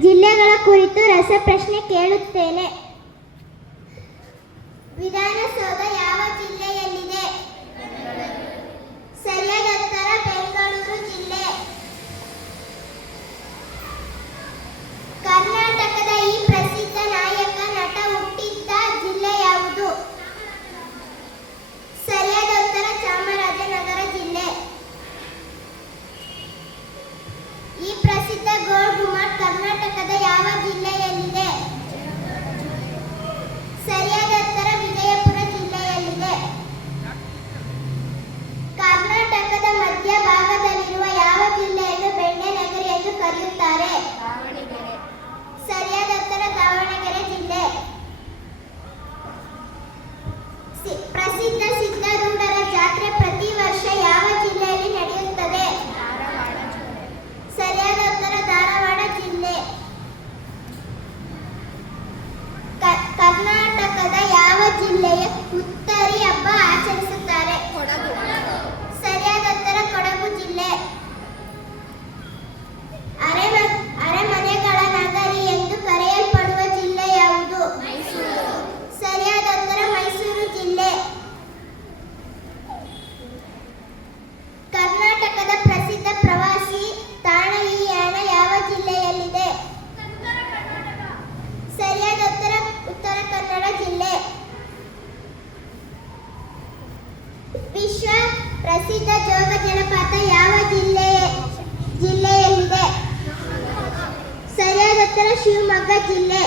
ಜಿಲ್ಲೆಗಳ ಕುರಿತು ರಸಪ್ರಶ್ನೆ ಕೇಳುತ್ತೇನೆ. ವಿಧಾನ பிள்ளைய புத்த ಪ್ರಸಿದ್ಧ ಜೋಗ ಜಲಪಾತ ಯಾವ ಜಿಲ್ಲೆ ಜಿಲ್ಲೆಯಲ್ಲಿದೆ? ಸರಿಯಾದ ಶಿವಮೊಗ್ಗ ಜಿಲ್ಲೆ.